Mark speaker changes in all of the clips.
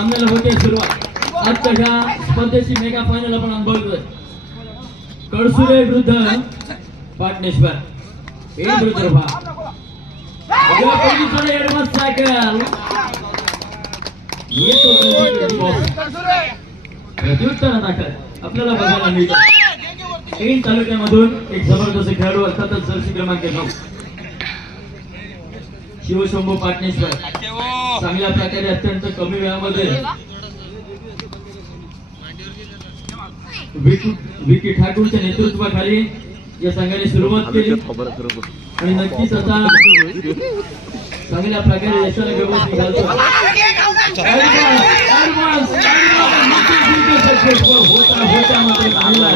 Speaker 1: सामन्याला होते सुरुवात. आजच्या ह्या स्पर्धेची मेगा फायनल आपण अनुभवतोय कडसुरे विरुद्ध पाटणेश्वर. हे विरुद्ध सायकल. प्रत्युत्तर दाखल आपल्याला बघायला मिळतं. तीन तालुक्यामधून एक जबरदस्त खेळाडू अर्थातच जर्सी क्रमांक नऊ शिवशंभू पाटणेश्वर चांगल्या प्रकारे अत्यंत कमी वेळामध्ये विकी ठाकूरच्या नेतृत्वाखाली या संघाने सुरुवात केली आणि नक्कीच आता चांगल्या प्रकारे यशाला शकतो. पण होता होता चांगला.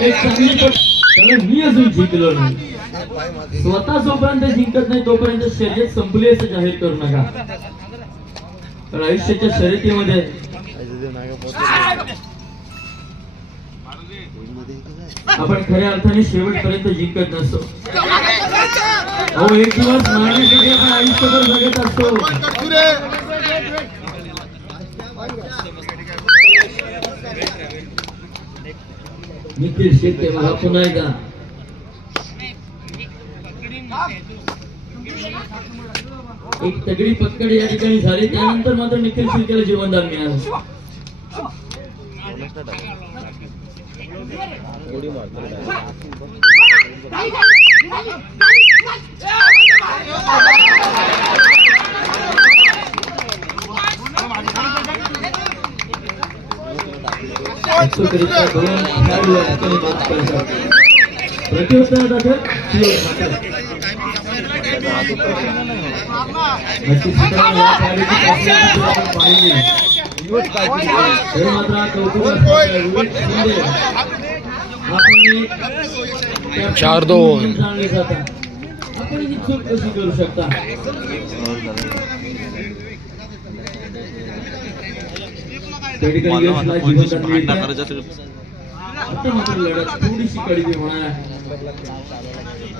Speaker 1: एक चांगली मी अजून जिंकलो नाही स्वतः जोपर्यंत जिंकत नाही तोपर्यंत शर्यत संपली असं जाहीर करू नका. तर आयुष्याच्या शर्यतीमध्ये आपण खऱ्या अर्थाने शेवटपर्यंत जिंकत नसतो. अहो एक दिवस मारण्यासाठी आपण आयुष्यभर जगत असतो. निखिल शेट्टे मला पुन्हा एकदा एक तगडी पक्कड या ठिकाणी झाली. त्यानंतर मात्र निखिल शिर्केला जीवनदान मिळालं. अचूकरित्या दाखल
Speaker 2: चार दोन.
Speaker 1: आपण चूक कशी करू शकता लढत थोडीशी कडी होणार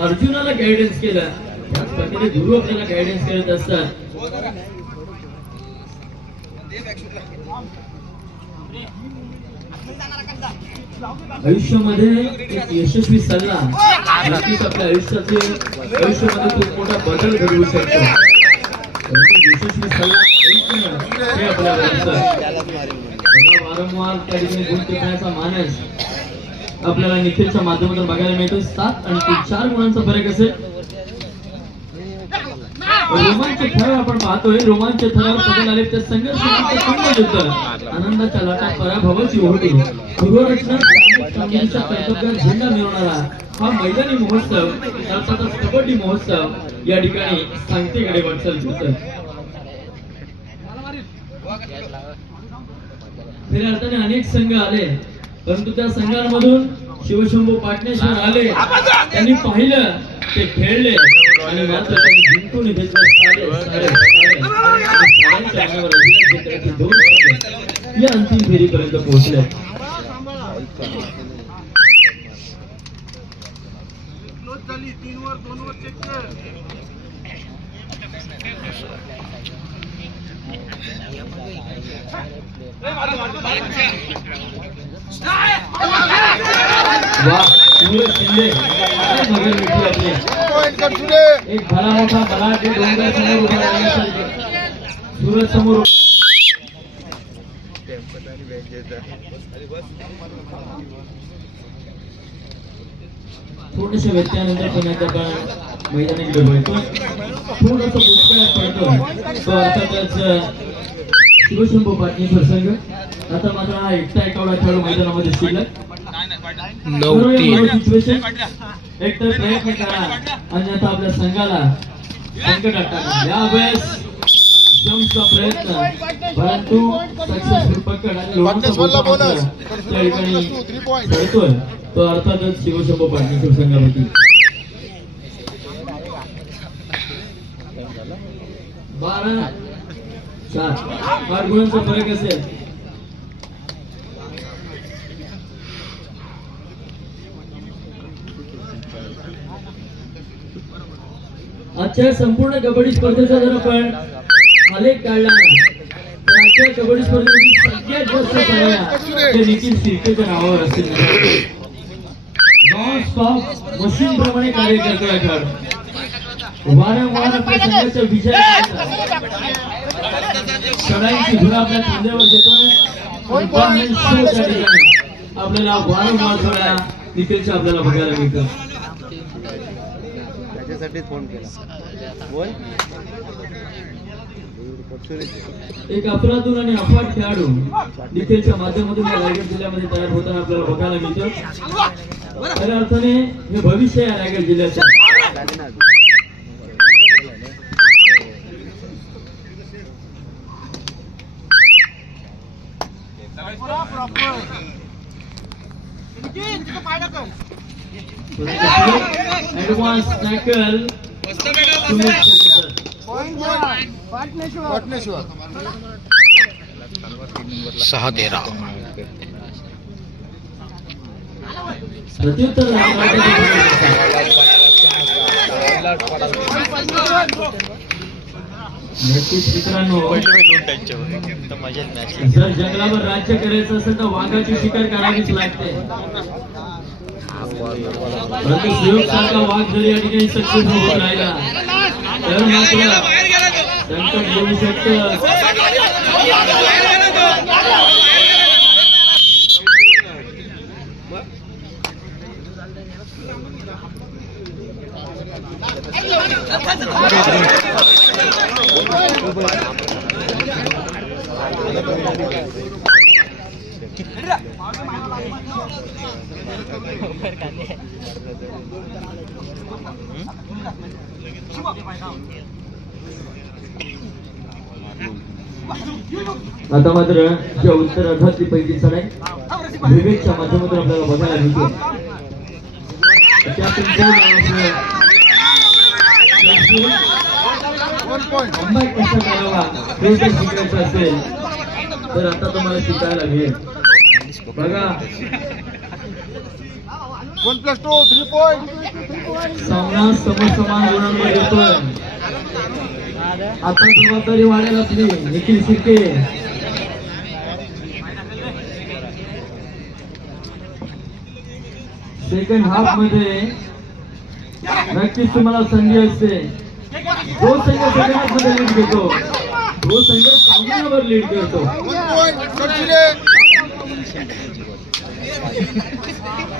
Speaker 1: अर्जुनाला गायडन्स केला. त्याच प्रकारे गुरु आपल्याला गायडन्स करत असतात. आयुष्यामध्ये एक यशस्वी सल्ला नक्कीच आपल्या आयुष्याचे आयुष्यामध्ये खूप मोठा बदल घडवू शकतो. वारंवार त्या ठिकाणी गुण टिकण्याचा मानस आपल्याला निखिलच्या माध्यमातून बघायला मिळतो सात आणि तीन चार गुणांचा फरक असेल रोमांच थर आपण पाहतोय. रोमांच थरावर पडून आले त्या संघर्ष. आनंदाच्या लाटा पराभवाची होती गृहरचना कामगिरीच्या झेंडा मिळवणारा हा मैदानी महोत्सव अर्थातच कबड्डी महोत्सव या ठिकाणी सांगतेकडे वाटचाल होत खऱ्या अर्थाने अनेक संघ आले परंतु त्या संघांमधून शिवशंभू पाटणेश्वर आले त्यांनी पाहिलं ते खेळले आणि मात्र त्यांनी जिंकून या अंतिम फेरीपर्यंत पोहोचले सूरज शिंदे काय मगर मिठी आपली एक भला मोठा बलाढ्य डोंगर समोर सूरज समोर थोड्याशा व्यत्ययानंतर पुन्हा त्या बा- मैदानात डबल थोडासा दुष्काळ पडतो. तो अर्थातच शिवशंभू पाटणेश्वर संघ आता मात्र हा एकटा एकावडा खेळाडू मैदानामध्ये शिल्लक. एकतर प्रयत्न करा. अन्यथा आपल्या संघाला संकटात टाका. यावेळेस जम्पचा प्रयत्न. परंतु सक्सेसफुल पकड आणि त्या ठिकाणी तो अर्थातच शिवशंभू पाटणेश्वर संघावरती बारा सात आठ गुणांचा फरक असेल. आजच्या संपूर्ण कबड्डी स्पर्धेचा जर आपण आलेख काढला आजच्या कबड्डी स्पर्धेमध्ये सगळ्यात जास्त सगळ्या ते निखिल शिर्केच्या नावावर असतील. नॉन स्टॉप मशीन प्रमाणे कार्य करतो या खेळाडू वारंवार आपल्या संघाच्या विजयासाठी सगळ्यांची धुरा आपल्या खांद्यावर घेतोय Performance show त्या ठिकाणी आपल्याला वारंवार सगळ्या निखिलच्या आपल्याला बघायला मिळतं.
Speaker 3: त्याच्यासाठी फोन केला. बोल
Speaker 1: एक अपराधून आणि अफाट खेळाडू निखिलच्या माध्यमातून या रायगड जिल्ह्यामध्ये तयार होताना आपल्याला बघायला मिळतं खऱ्या अर्थाने हे भविष्य आहे रायगड जिल्ह्याचं ऍडव्हान्स सायकल
Speaker 3: पाटणेश्वर
Speaker 2: सहा तेरा.
Speaker 1: नक्कीच मित्रांनो जर जंगलावर राज्य करायचं असेल तर वाघाची शिकार करावीच लागते. परंतु सुयोग सारखा वाघ जरी या ठिकाणी सक्सेसफुल होत राहिला तर मात्र येऊ शकतं. आता मात्र ज्या उत्तर अर्थातली पहिली चढाई विवेकच्या माध्यमातून आपल्याला बघायला मिळतो शिकायचं असेल तर आता तुम्हाला शिकायला मिळेल. बघा.
Speaker 3: One plus two three point
Speaker 1: सामना समसमान गुणांवर येतोय. आता जबाबदारी वाढायला आपली. निखिल शिर्के. सेकंड हाफमध्ये नक्कीच तुम्हाला संधी असते. जो संघ सेकंड हाफमध्ये लीड घेतो. तो संघ सामन्यावर लीड करतो.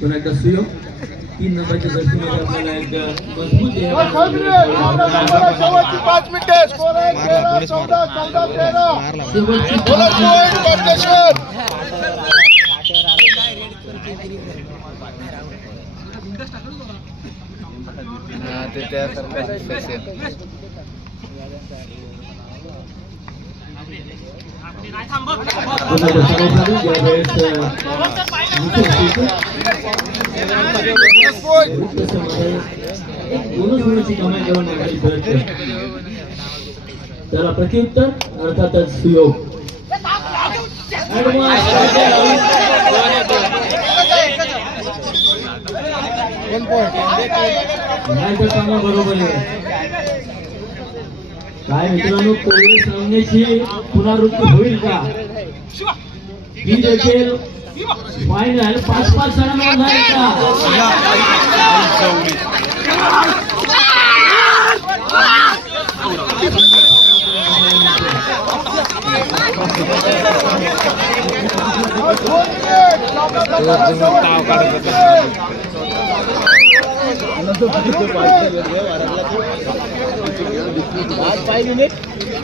Speaker 1: पुन्हा एकदा सुयोग तीन नंबरच्या जर्सीमध्ये आपल्याला एक मजबूत
Speaker 3: पाच मिनिटे स्कोर आहे तेरा चौदा चौदा तेरा
Speaker 1: शेवटची
Speaker 3: बोनस पॉईंट पाटणेश्वर
Speaker 1: पुन्हा एकदा सगळ्यांसाठी ज्यावेळेस, अं, निखिल शिर्के
Speaker 3: बोनस पॉईंट
Speaker 1: विरुद्ध एक बोनस होण्याची कमाई करून टाकायची प्रयत्न त्याला प्रत्युत्तर अर्थातच सुयोग
Speaker 3: वन पॉईंट
Speaker 1: बरोबर आहे काय मित्रांनो कोविड सामन्याची पुनरावृत्ती होईल का? ही देखील फायनल पाच पाच जणांवर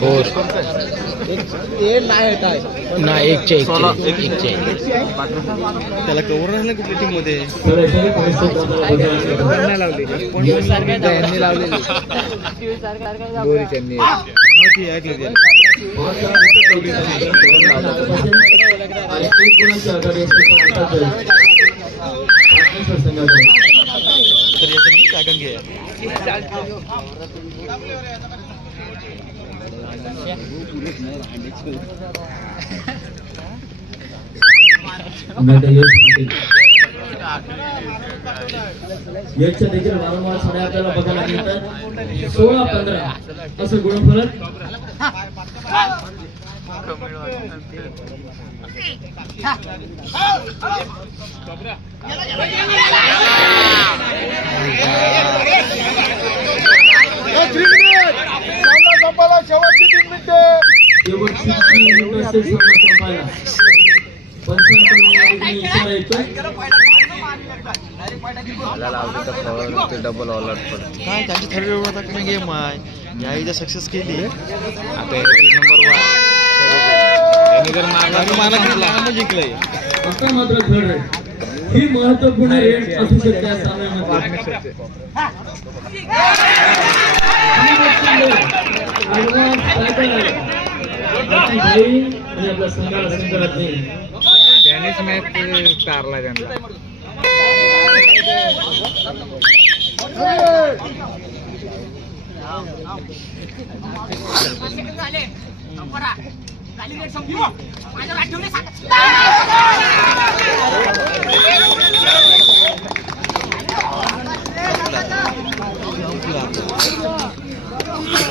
Speaker 2: फोर नाही एकच्या एकच्या एकच्या
Speaker 4: त्याला कव्हर राहिलं कुठल्या
Speaker 1: टीममध्ये?
Speaker 4: यांनी लावलेली. गोरीच्यांनी हा ती ऐकलं ते
Speaker 1: एक गुणाची आघाडी असते पण आता तरी पार्टनरशिप संघाकडे.
Speaker 4: तर याचं काय घे
Speaker 1: नाही तर यश पाटील यशच्या देखील वारंवार साड्या आपल्याला बघायला मिळतात. सोळा पंधरा असं गुणफलक
Speaker 3: थ्री शेवटची तीन मिनिटे
Speaker 1: शेवटची मिनिटांनी इशारा येतोय
Speaker 4: डबल काय त्यांची थर्ड एवढा कमी गेम आहे या इथं सक्सेस केली आता नंबर वन जिंकलंय.
Speaker 1: आता मात्र थर्ड आहे. ही महत्त्वपूर्ण रेट असू शकते या सामन्यामध्ये
Speaker 4: त्यानेच मॅच तारला त्यांना.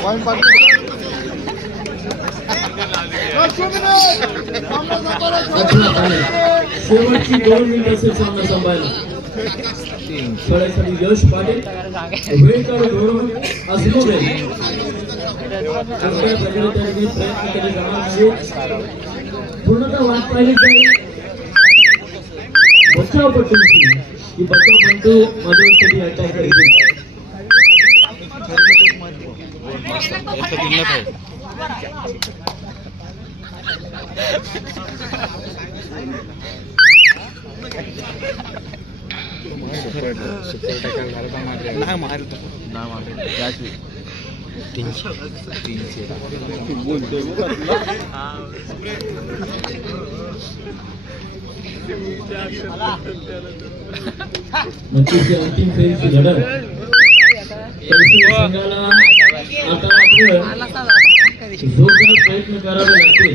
Speaker 3: पॉईंट पाच मिनिट सामना संपायला
Speaker 1: अजिबात नाही. शेवटची दोन मिनिट असेल सामना संपायला खेळासाठी यश पाटील वेळ काढून धोरण चांगल्या प्रकारे प्रयत्न केले जाणार पूर्णतः वाट पाहिली जाईल. बचाव बचाव पट्टू कधी अटॅक
Speaker 4: नाही मारलं नाही
Speaker 2: तीनशे.
Speaker 1: नक्कीच अंतिम फेरीची लढत संघाला आता मात्र जोरदार प्रयत्न करावे लागतील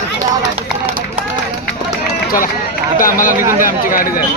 Speaker 4: चला आता आम्हाला निघून द्या आमची गाडी जाईल.